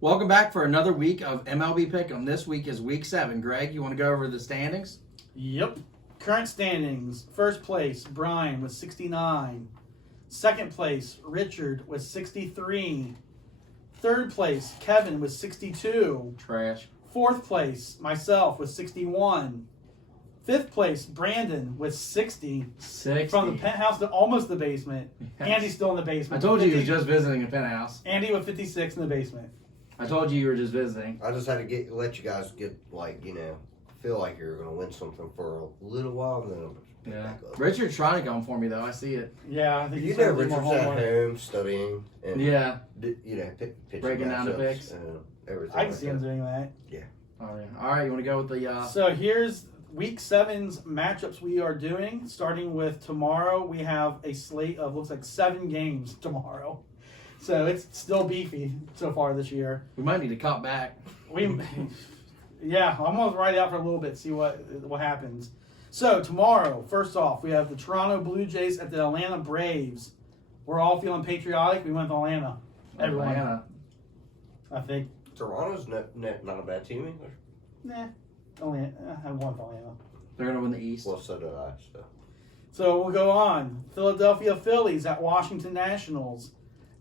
Welcome back for another week of MLB Pick. This week is week 7. Greg, you want to go over the standings? Yep. Current standings. First place, Brian with 69. Second place, Richard with 63. Third place, Kevin with 62. Trash. Fourth place, myself with 61. Fifth place, Brandon with 60. 60. From the penthouse to almost the basement. Yes. Andy's still in the basement. I told you he was just visiting a penthouse. Andy with 56 in the basement. I told you were just visiting. I just had to let you guys get, feel like you're going to win something for a little while, and then I'll pick back up. Richard's trying to come for me, though. I see it. Yeah, I think You he's know, doing more Richard's at homework. home studying and, pitching Breaking down the matchups picks. and everything. I can see him doing that. Oh, yeah. All right, you want to go with the... So here's Week 7's matchups we are doing. Starting with tomorrow, we have a slate of, looks like 7 games tomorrow. So it's still beefy so far this year. We might need to cut back. Yeah, I'm going to ride it out for a little bit, see what happens. So tomorrow, first off, we have the Toronto Blue Jays at the Atlanta Braves. We're all feeling patriotic. We went to Atlanta. Everyone. Atlanta. I think. Toronto's not a bad team either. Nah. Atlanta. I want Atlanta. They're going to win the East. Well, so did I. So we'll go on. Philadelphia Phillies at Washington Nationals.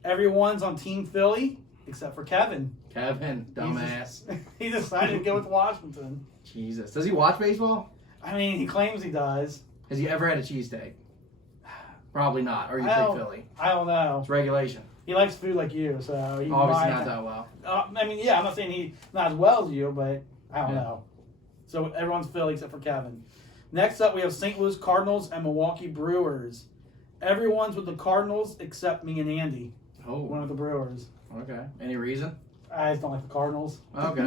Everyone's on Team Philly except for Kevin. Kevin, dumbass. He decided to go with Washington. Jesus. Does he watch baseball? I mean, he claims he does. Has he ever had a cheesesteak? Probably not. Or you I pick Philly. I don't know. It's regulation. He likes food like you, so he Obviously might. not that well. I mean, yeah, I'm not saying he's not as well as you, but I don't Yeah. know. So everyone's Philly except for Kevin. Next up, we have St. Louis Cardinals and Milwaukee Brewers. Everyone's with the Cardinals except me and Andy. One Oh, of the Brewers. okay. Any reason? I just don't like the Cardinals. Okay.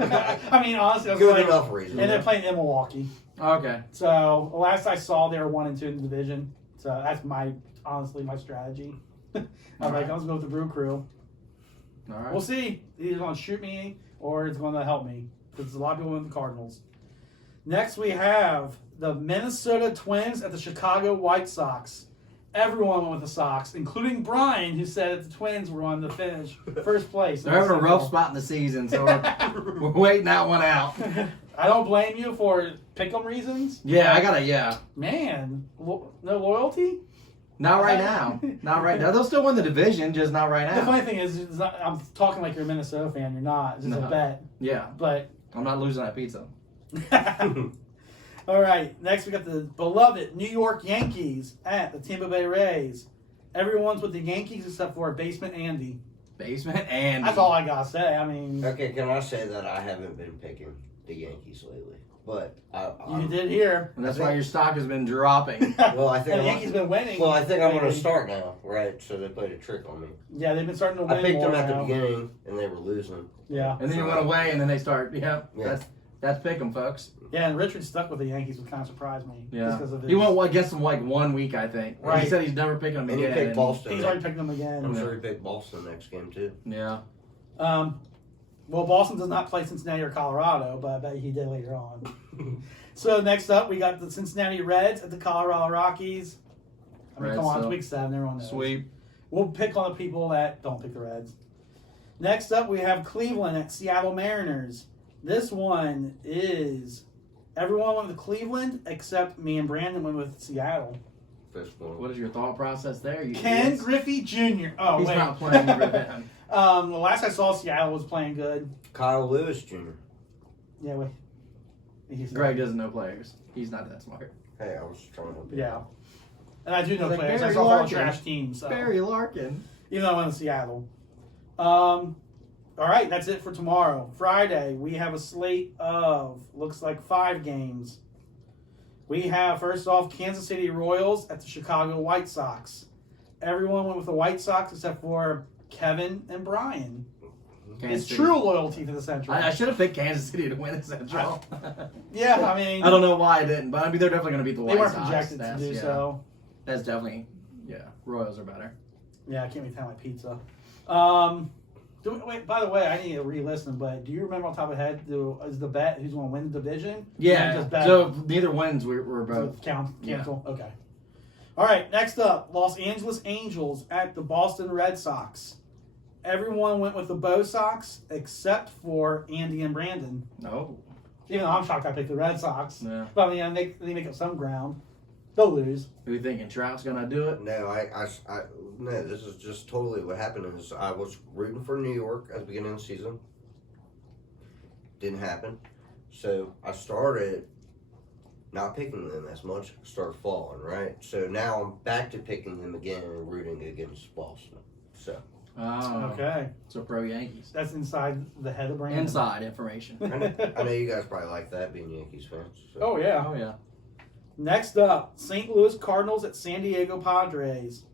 I mean, honestly, I was Good like, enough reason. and they're playing in Milwaukee. Okay. So last I saw, they were 1 and 2 in the division. So that's honestly my strategy. I'm like, let's go with the Brew Crew. All right. We'll see. Either going to shoot me or it's going to help me because a lot of people went with the Cardinals. Next, we have the Minnesota Twins at the Chicago White Sox. Everyone went with the Sox, including Brian, who said that the Twins were on the finish first place. They're having a rough spot in the season, so we're waiting that one out. I don't blame you for pick-em reasons. Yeah, I gotta, Man, no loyalty? Not right now. Not right now. They'll still win the division, just not right The now. funny thing is, I'm talking like you're a Minnesota fan. You're not. It's just a No. bet. Yeah, But, I'm not losing that pizza. all right. Next, we got the beloved New York Yankees at the Tampa Bay Rays. Everyone's with the Yankees except for Basement Andy. Basement and That's all I gotta say. I mean, Okay, can I say that I haven't been picking the Yankees lately? But you did here. And that's why your stock has been dropping. Well, I think the Yankees been winning. Well, I think I'm going to lately. start now, right? So they played a trick on me. Yeah, they've been starting to win. I picked more them at the now. beginning, and they were losing. Yeah. And then you went away, and then they start. Yeah, Yeah. that's pick 'em, folks. Yeah, and Richard stuck with the Yankees, which kind of surprised me. Yeah, Just because of his, he went against them like 1 week, I think. Right. He said he's never picking them And he again. picked Boston. He's already picked them again. I'm sure he picked Boston next game, too. Yeah. Well, Boston does not play Cincinnati or Colorado, but I bet he did later on. So next up, we got the Cincinnati Reds at the Colorado Rockies. I mean, Reds come on, it's still. week 7. Everyone knows. Sweep. We'll pick on the people that don't pick the Reds. Next up, we have Cleveland at Seattle Mariners. This one is everyone went with Cleveland except me and Brandon went with Seattle. First one. What is your thought process there? You Ken idiots? Griffey Jr. Oh, He's wait. not playing Griffin. The last I saw, Seattle was playing good. Kyle Lewis Jr. Yeah, wait. He's Greg doesn't know players. He's not that smart. Hey, I was trying to help you. Yeah. And I do know Like players. I Barry saw all the Larkin. trash teams. So. Barry Larkin. Even though I went to Seattle. All right, that's it for tomorrow. Friday, we have a slate of, looks like 5 games. We have, first off, Kansas City Royals at the Chicago White Sox. Everyone went with the White Sox except for Kevin and Brian. Kansas It's City. true loyalty to the Central. I should have picked Kansas City to win the Central. Yeah, I mean, I don't know why I didn't, but I mean they're definitely going to beat the they White weren't Sox. projected to That's- do yeah. so. That's definitely, Royals are better. Yeah, I can't be telling my pizza. Wait, by the way, I need to re-listen, but do you remember on top of the head, is the bet who's going to win the division? Yeah, Just bet. so if neither wins, we're both. Cancel? Okay. All right, next up, Los Angeles Angels at the Boston Red Sox. everyone went with the Bo Sox except for Andy and Brandon. No. Even though I'm shocked I picked the Red Sox. Yeah. But yeah, they make up some ground. They'll lose. Who you thinking? Trout's gonna do it? No, no. This is just totally what happened. Is I was rooting for New York at the beginning of the season. Didn't happen, so I started not picking them as much. Started falling, right? So now I'm back to picking them again and rooting against Boston. So Oh. Okay. So pro Yankees. That's inside the head of Brandon. Inside information. I know you guys probably like that being Yankees fans. So. Oh, yeah. Oh yeah. Next up, St. Louis Cardinals at San Diego Padres.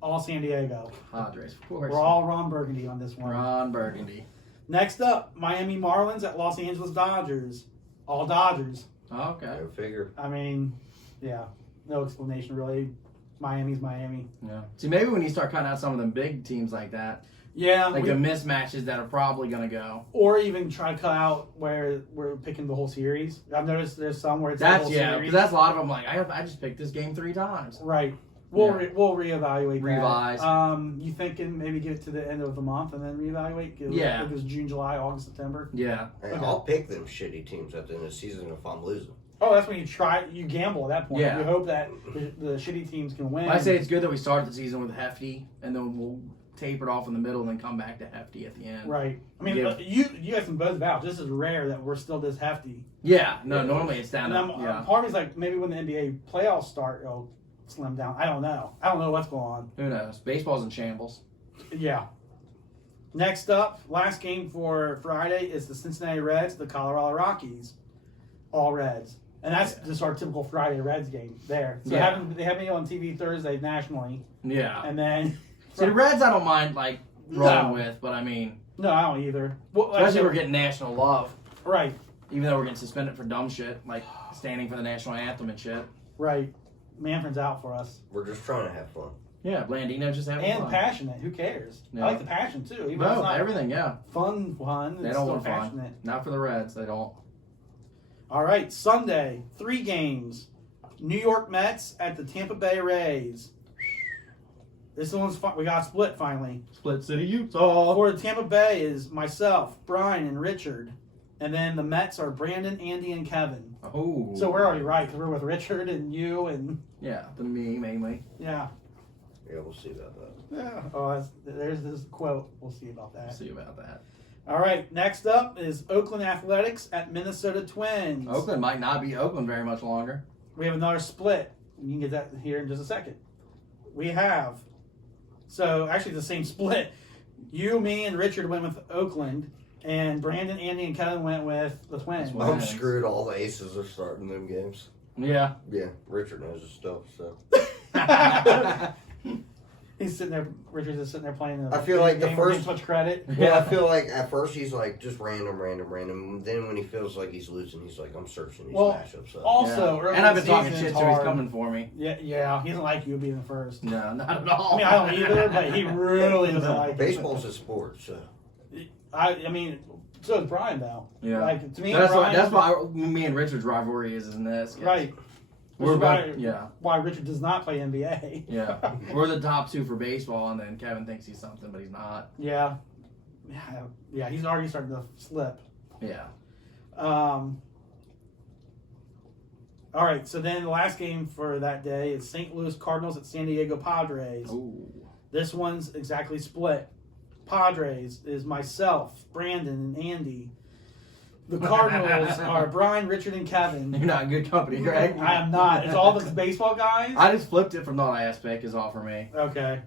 All San Diego. Padres, of course. We're all Ron Burgundy on this one. Ron Burgundy. Next up, Miami Marlins at Los Angeles Dodgers. All Dodgers. Oh, okay. Go figure. I mean, yeah, no explanation really. Miami's Miami. Yeah. See, maybe when you start cutting out some of them big teams like that, Yeah. like the mismatches that are probably gonna go. Or even try to cut out where we're picking the whole series. I've noticed there's some where it's the That's whole yeah, series. because that's a lot of them. Like I just picked this game 3 times. Right. We'll Yeah. we'll reevaluate that. Revise. You thinking maybe give it to the end of the month and then reevaluate? Yeah. It was June, July, August, September. Yeah. Hey, Okay. I'll pick them shitty teams at the end of the season if I'm losing. Oh, that's when you gamble at that point. Yeah. You hope that the shitty teams can win. I say it's good that we started the season with Hefty, and then we'll taper it off in the middle and then come back to Hefty at the end. Right. I mean, Yeah. you guys can both vouch. This is rare that we're still this hefty. Yeah. No, normally it's down And to I'm, part of me's like, maybe when the NBA playoffs start, it'll slim down. I don't know. I don't know what's going on. Who knows? Baseball's in shambles. Yeah. Next up, last game for Friday is the Cincinnati Reds, the Colorado Rockies. All Reds. And that's just our typical Friday Reds game there. So Yeah. they have me on TV Thursday nationally. Yeah. And then... See, the Reds I don't mind like rolling No. with, but I mean, No, I don't either. Well, especially we're getting national love, Right, even though we're getting suspended for dumb shit like standing for the national anthem and shit. right. Manfred's out for us. We're just trying to have fun. Yeah, Blandino just having And fun. passionate. Who cares? Yeah. I like the passion, too. Even though it's No, not everything, yeah. fun, They it's don't still want fun. passionate. Not for the Reds, they don't. All right, Sunday, 3 games. New York Mets at the Tampa Bay Rays. This one's fun. We got split finally. Split City, Utah. For the Tampa Bay is myself, Brian, and Richard. And then the Mets are Brandon, Andy, and Kevin. Oh. So we're already right because we're with Richard and you and Yeah, the me mainly. yeah. Yeah, we'll see about that. Yeah. Oh, there's this quote. We'll see about that. We'll see about that. All right. Next up is Oakland Athletics at Minnesota Twins. Oakland might not be Oakland very much longer. We have another split. You can get that here in just a second. We have, so actually the same split. You, me, and Richard went with Oakland, and Brandon, Andy, and Kevin went with the Twins. That's I'm Nice. screwed. All the aces are starting them games. Yeah. Yeah, Richard knows his stuff. So He's sitting there. Richard's just sitting there playing. I feel like the game, we're first- getting too much credit. well, I feel like at first he's like just random. Then when he feels like he's losing, he's like, I'm searching these Well, matchups up. Also, Yeah. early And I've been in the talking season, shit, it's so he's hard. coming for me. Yeah. He doesn't like you being the first. No, not at all. I mean, I don't either, but he really doesn't like it. Baseball's a sport, so I mean, so is Brian though. Yeah. Like to me, That's Brian, why me and Richard's rivalry is in this. 'cause right. We're Which is both, yeah. why Richard does not play NBA. Yeah. We're the top 2 for baseball, and then Kevin thinks he's something, but he's not. Yeah. Yeah, he's already starting to slip. Yeah. All right, so then the last game for that day is St. Louis Cardinals at San Diego Padres. Ooh. This one's exactly split. Padres is myself, Brandon, and Andy. The Cardinals are Brian, Richard, and Kevin. You're not in good company, Greg. I am not. It's all the baseball guys? I just flipped it from the last pick is all for me. Okay.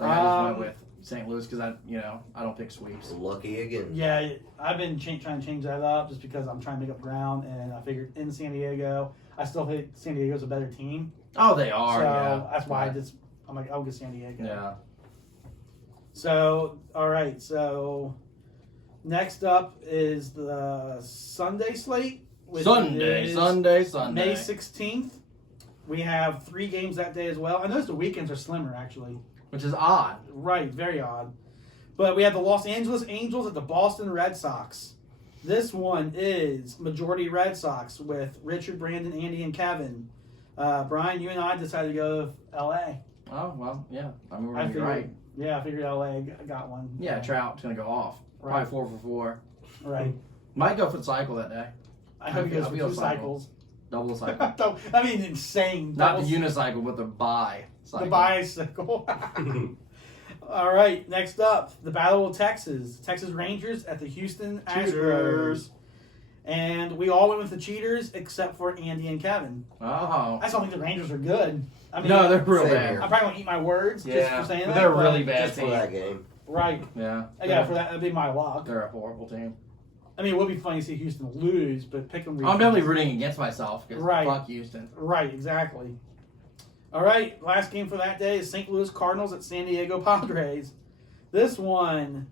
Like I just went with St. Louis because I don't pick sweeps. lucky again. Yeah, I've been trying to change that up just because I'm trying to make up ground, and I figured in San Diego, I still think San Diego's a better team. Oh, they are. So yeah. that's why I'm like, I'll get San Diego. Yeah. So, all right. So, next up is the Sunday slate. Which Sunday. is Sunday. May 16th. We have 3 games that day as well. I noticed the weekends are slimmer, actually. Which is odd. Right, very odd. But we have the Los Angeles Angels at the Boston Red Sox. This one is majority Red Sox with Richard, Brandon, Andy, and Kevin. Brian, you and I decided to go to L.A. Oh, well, yeah. I mean, we're I going to be figured- right. Yeah, I figured LA got one. Yeah, Trout's gonna go off. Right. Probably 4 for 4. Right. Might go for the cycle that day. I hope he goes for I'll 2 cycle. cycles. Double cycle. I mean, insane. Not the Double- unicycle, but the bicycle. The bicycle. All right, next up, the Battle of Texas. Texas Rangers at the Houston Astros. Cheaters. And we all went with the cheaters except for Andy and Kevin. Oh. I still think the Rangers are good. I mean, No, they're real Same bad. here. I'm probably going to eat my words just Yeah, for saying but that. they're but- really bad Just for team. that game. Right. Yeah. Yeah, for that, that'd be my lock. They're a horrible team. I mean, it would be funny to see Houston lose, but pick them. I'm definitely rooting against myself because Right. fuck Houston. Right, exactly. All right, last game for that day is St. Louis Cardinals at San Diego Padres. This one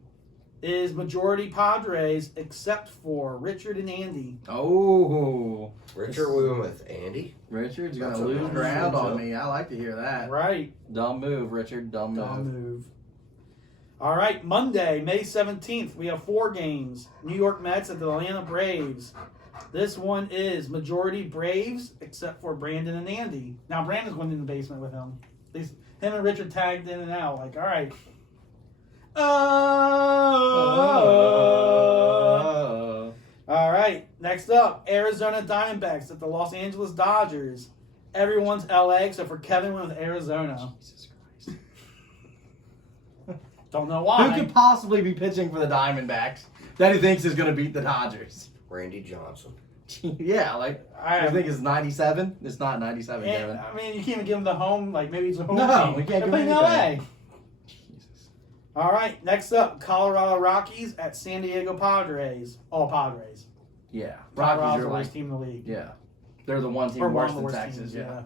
is majority Padres except for Richard and Andy. Oh. Richard, we went with Andy. Richard's going That's to a lose nice ground move. on me. I like to hear that. Right. Dumb move, Richard. Dumb move. Dumb move. All right, Monday, May 17th, we have 4 games. New York Mets at the Atlanta Braves. This one is majority Braves, except for Brandon and Andy. Now, Brandon's went in the basement with him. Him and Richard tagged in and out. Like, all right. Oh. All right, next up, Arizona Diamondbacks at the Los Angeles Dodgers. Everyone's LA except for Kevin went with Arizona. Jesus Christ. Don't know why. Who could possibly be pitching for the Diamondbacks that he thinks is going to beat the Dodgers? Randy Johnson. Yeah, like, I think it's 97. It's not 97, And, Kevin. I mean, you can't even give him the home. Like maybe it's a home No, team. we can't They're give playing him LA. anything. Jesus. All right, next up, Colorado Rockies at San Diego Padres. All Padres. Yeah. Colorado's Rockies the are worst like, team in the league. yeah. They're the one team Or one worse of the than worst Texas, teams, yeah.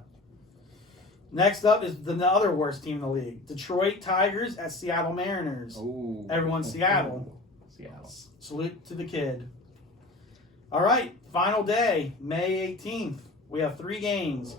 Next up is the other worst team in the league, Detroit Tigers at Seattle Mariners. Ooh. Everyone's Seattle. Seattle. Salute to the kid. All right, final day, May 18th. We have 3 games.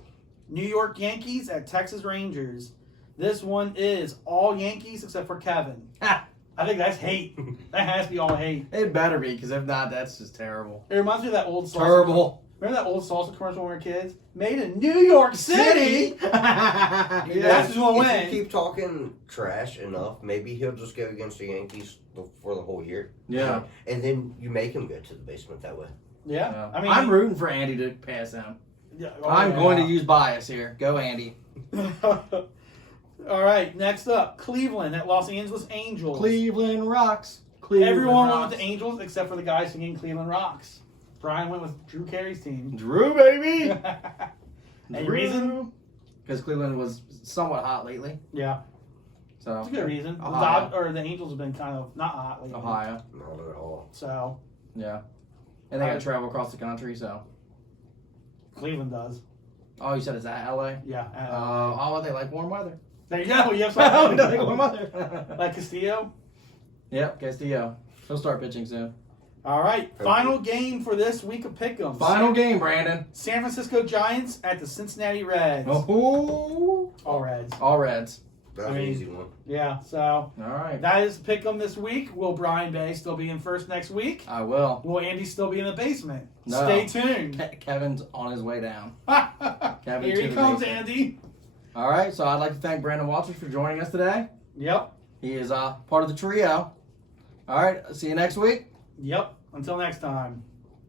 New York Yankees at Texas Rangers. This one is all Yankees except for Kevin. Ha! I think that's hate. That has to be all hate. It better be, because if not, that's just terrible. It reminds me of that old salsa. Terrible. Remember that old salsa commercial when we were kids? Made in New York City. yeah. That's who's gonna If win. you keep talking trash enough, maybe he'll just go against the Yankees for the whole year. Yeah. And then you make him go to the basement that way. Yeah. I mean, I'm rooting for Andy to pass him. yeah, I'm going to use bias here. Go, Andy. All right, next up, Cleveland at Los Angeles Angels. Cleveland rocks. Cleveland Everyone went rocks. with the Angels except for the guy singing Cleveland Rocks. Brian went with Drew Carey's team. Drew, baby. Any reason? Because Cleveland was somewhat hot lately. Yeah, So it's a good reason. The Ohio. the Angels have been kind of not hot lately. Ohio. Not at all. So Yeah. And they got to travel across the country, so. Cleveland does. Oh, you said it's at LA? Yeah. Oh, they like warm weather. There you go. You have Oh, something. they like warm weather. Like Castillo. Yep, Castillo. He'll start pitching soon. All right, final game for this week of Pick'em. Final game, Brandon. San Francisco Giants at the Cincinnati Reds. Oh, All Reds. all Reds. That's I mean- an easy one. Yeah, so All right. that is Pick'em this week. Will Brian Bay still be in first next week? I will. Will Andy still be in the basement? No. Stay tuned. Kevin's on his way down. Kevin Here to he the comes, basement. Andy. All right, so I'd like to thank Brandon Walters for joining us today. Yep. He is part of the trio. All right, see you next week. Yep. Until next time.